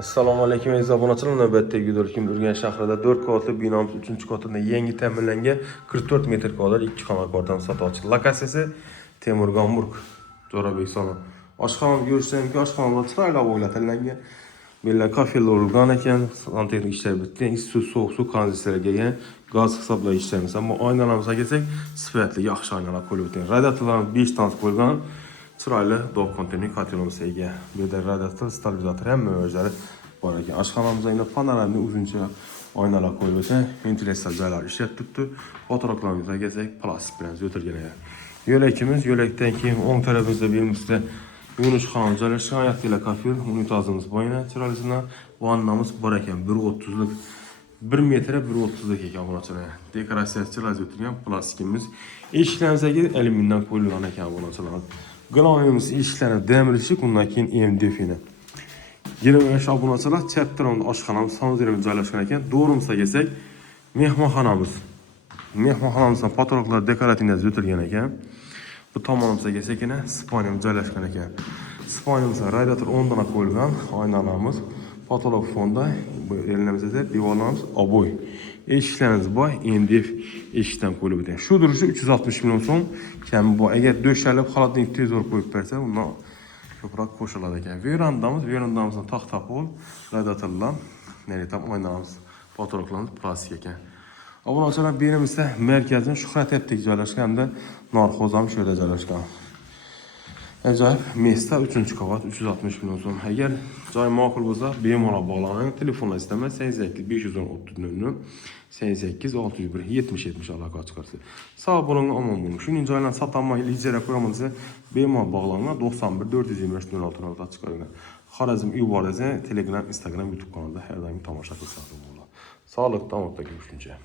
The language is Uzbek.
Assalomu alaykum aziz obunachilar. Navbatdagi video kimdir Urganch shahrida 4 qavatli binomiz 3-qavatida yangi ta'mirlangan 44 metr kvadrat 2 xona kvartirani sotib ochildi. Lokatsiyasi Temur Gamburg, Jo'rabek soni. Oshxonani ko'rishsangiz, oshxonada chiroyli o'ylab tanlangan. Bella kafelar urgan ekan, santexnik ishlar bitgan, issiq sovuq suv kanalizatsiyaga gaz hisoblash ishlaymiz. Ammo oynalarimizni kelsak, sifatli yaxshi oynalar qo'yib o'tgan. Radiatorlarimiz 5 tane qo'yilgan. Chiroyli dog' konteyner kotelimiz ega. Bu yerda radiator, stabilizator hamma o'zlari bor ekan. Oshxonamizda endi panoramli uzuncha oynalar qo'yib o'tgan, ventilyatsiya joylari ishlab turibdi. Fotoraklarimizga kelsak, plastik bilan o'tilgan ekan. Yo'lakdan keyin o'ng tarafimizda berimizda yuvinish xonasi joylashgan, ayaqlar kafel, unitazimiz bo'yina chiroylisina, vannamiz bor ekan. 1.30lik 1 metr 1.30lik ekan bunachalar. Dekoratsiyasi chiroyli o'tilgan, plastikimiz. Eshiklarimizga alyumindan qo'yilgan ekan bunachalar. Glavimiz eshiklarni damirchi, undan keyin MDF'ni. 25 obunachilar, chap tarafida oshxonamiz, sanuzerimiz joylashgan ekan. To'g'rimizga kelsak, mehmonxonamiz. Mehmonxonamizdan fotoraxlar dekorativlar o'tilgan ekan. Bu tomonimizga kelsak, spalnamiz joylashgan ekan. Spalnamizda radiator 10 dona qo'yilgan, oynalarimiz, potolok fonda, bu elimizda devorlarimiz oboy. Eshiklarimiz boy, MDF eshikdan qo'yilib o'tgan. Shu durishi 360 million so'm kam bu. Agar döşalib xalatni tezroq qo'yib bersa, undan ko'proq qo'shiladi ekan. Verandamizdan taxta pol, radiatorlar, tam oynalarimiz, potoloklarimiz plastik ekan. Obunachilar berimizda markazdan Shuhratayevdagi joylashgan hamda Norxo'z ham shu yerda joylashgan. Ajoyib mesta 3-qavat 360 million so'm. Agar joy ma'qul bo'lsa, bemalol bog'laning. Telefonlar istamas 88 510 88 601 70 aloqa chiqarsa. Sog' bo'ling, omon bo'ling. Shuning joylarni sotaman, ijara qo'yaman desa, bemalol bog'langlar 91 425 06 chiqargan. Xorazm uy bor desa, Telegram, Instagram, YouTube kanalida har doim tomosha qilsangiz bo'ladi. Sog'lik, omadda ko'rishguncha.